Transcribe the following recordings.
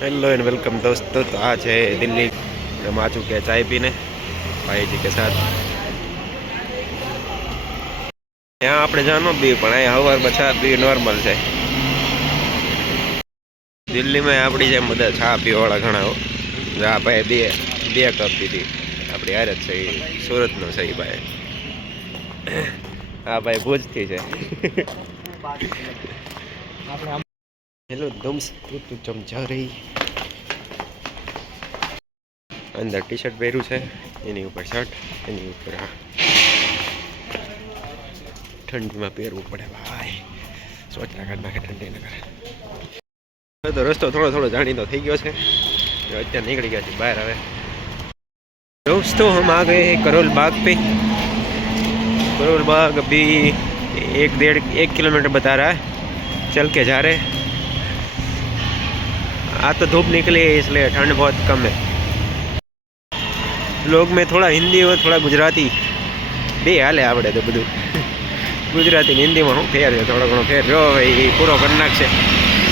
Hello and welcome दोस्तों। तो आज है दिल्ली, हम आ चुके हैं चाय पीने भाई जी के साथ। यहाँ આપણે જાનો બી પણ અહીંયા સવારમાં ચા પીવી નોર્મલ છે। દિલ્હીમાં આપણી જેમ બધા ચા પીવાવાળા ઘણા હો। આ ભાઈ બે બે કપ પીધી આપણી હારે જ છે, સુરતનો છે એ ભાઈ। આ ભાઈ ભુજથી છે। હેલો દમ્સ તું ચમચા રહી अंदर टी शर्ट પહેર્યું છે, એની ઉપર શર્ટ, એની ઉપર આ ઠંડીમાં પહેરવું પડે ભાઈ, સોચના કાઢ નાખે ઠંડી ન કરે। તો રસ્તો થોડો થોડો જાણીતો થઈ ગયો છે, અત્યારે નીકળી ગયા છે બહાર। હવે दोस्तों हम आ गए हैं करोल बाग पे। करोल बाग अभी 1 किलोमीटर बता रहा है, चल के जा रहे हैं। आज तो धूप निकली है इसलिए ठंड बहुत कम है। लोग में थोड़ा हिंदी और थोड़ा गुजराती बे हाले आवड़े तो बधु गुजराती हिंदी में हूँ फेर है, थोड़ा घणो फेर जो भाई पूरो कर नाखशे।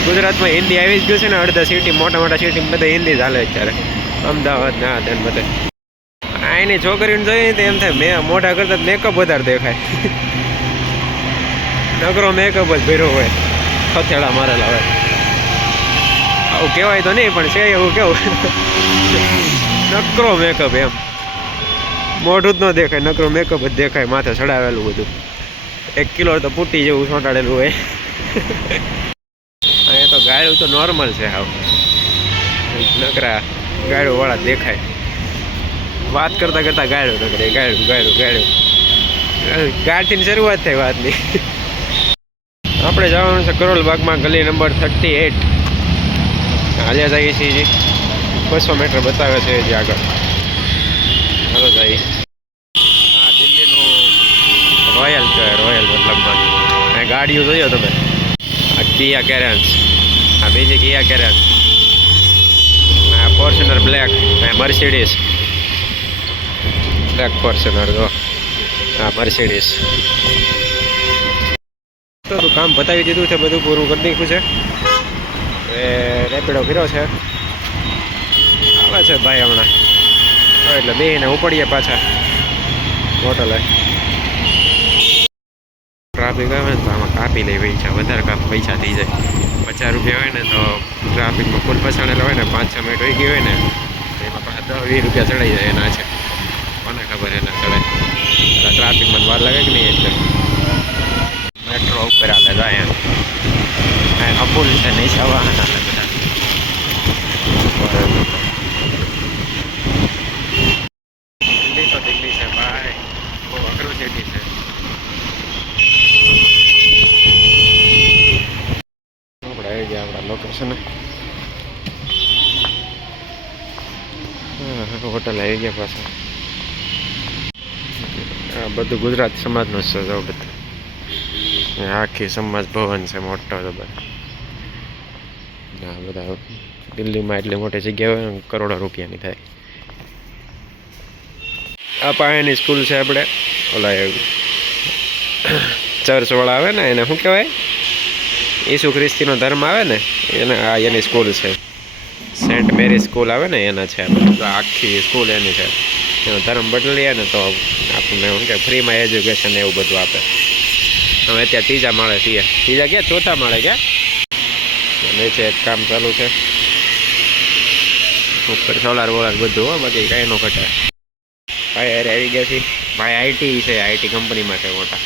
गुजरात में हिंदी आई गई है ने, अर्धा सिटी मोटा मोटा सिटी में बधे हिंदी चाले अत्यारे, अमदावाद ना तेन बधे। आईनी छोकरीने जोईए तो एम थाय मैं मोटा करता मेकअप वधारे देखाय। नकरो मेकअप ज भर्यो होय, हथेड़ा मारेला होय। आવું કહેવાય તો નહીં પણ છે એવું કેવું, નકરો મેકઅપ એમ, મોઢું જ ન દેખાય, નકરો મેકઅપ જ દેખાય, માથે ચડાવેલું બધું। 1 કિલો તો પૂટી જેવું ચોંટાડેલું હોય। અહીંયા તો ગાયડું તો નોર્મલ છે, હાવ નકરા ગાયડું વાળા દેખાય। વાત કરતા કરતા ગાયડું નકરે, ગાયડું ગાયડું ગાયડું, ગાયથી શરૂઆત થઈ વાતની। આપણે જવાનું છે કરોલ બાગમાં, ગલી નંબર 38। હાલ્યા જઈએ છીએ જી, 200 મીટર બતાવે છે જે આગળ, હાલો જઈએ। હા, દિલ્હીનું રોયલ કહેવાય, રોયલ મતલબમાં આ ગાડીઓ જોયો તમે, આ કિયા કેરેન્સ, આ બીજી કિયા કેરેન્સ, આ ફોર્ચ્યુનર બ્લેક, આ મર્સિડીઝ બ્લેક ફોર્ચ્યુનર, જો આ મર્સિડીઝ। તો કામ બતાવી દીધું છે, બધું પૂરું કરી નાખ્યું છે। હવે રેપિડો કર્યો છે, આવે છે ભાઈ હમણાં, એટલે બેને ઉપડીએ પાછા હોટલે। ટ્રાફિક આવે ને તો આમાં કાપી લે પૈસા, વધારે પૈસા થઈ જાય। 50 રૂપિયા હોય ને તો ટ્રાફિકમાં ફૂલ ફસાણેલા હોય ને, 5-6 મિનિટ હોઈ ગઈ હોય ને એમાં પાછા 10-20 રૂપિયા ચડાઈ જાય। એના છે કોને ખબર, એના ચડાય, એટલે ટ્રાફિકમાં વાર લાગે કે નહીં, એટલે મેટ્રો ઉપર આવે જાય। અપુલ છે નહીં સવા બધા દિલ્હી તો દિલ્હી છે ભાઈ, બહુ અઘરું સિટી છે। આપણે આવી ગયા આપણા લોકેશને, હોટલ આવી ગયા પાછા। આ બધું ગુજરાત સમાજનું છે, જો બધું આખી સમાજ ભવન છે મોટો જબર। ના બધા દિલ્હીમાં એટલી મોટી જગ્યા હોય ને, કરોડો રૂપિયાની થાય। આ પાયાની સ્કૂલ છે, આપણે ઓલા ચર્ચવાળા આવે ને, એને શું કહેવાય, ઈસુ ખ્રિસ્તીનો ધર્મ આવે ને, એને આ એની સ્કૂલ છે, સેન્ટ મેરી સ્કૂલ આવે ને એના છે। આખી સ્કૂલ એની છે, એનો ધર્મ બદલીએ ને તો આપણને શું કે ફ્રીમાં એજ્યુકેશન એવું બધું આપે। હવે અત્યારે 3જા માળે છીએ, 3જા ગયા 4થા માળે ગયા, નીચે એક કામ ચાલુ છે, ઉપર સોલાર વોલાર બધું હો, બાકી કાંઈ ન ઘટે। ભાઈ અરે આવી ગયા છીએ, ભાઈ આઈટી છે, આઈટી કંપનીમાં છે મોટા।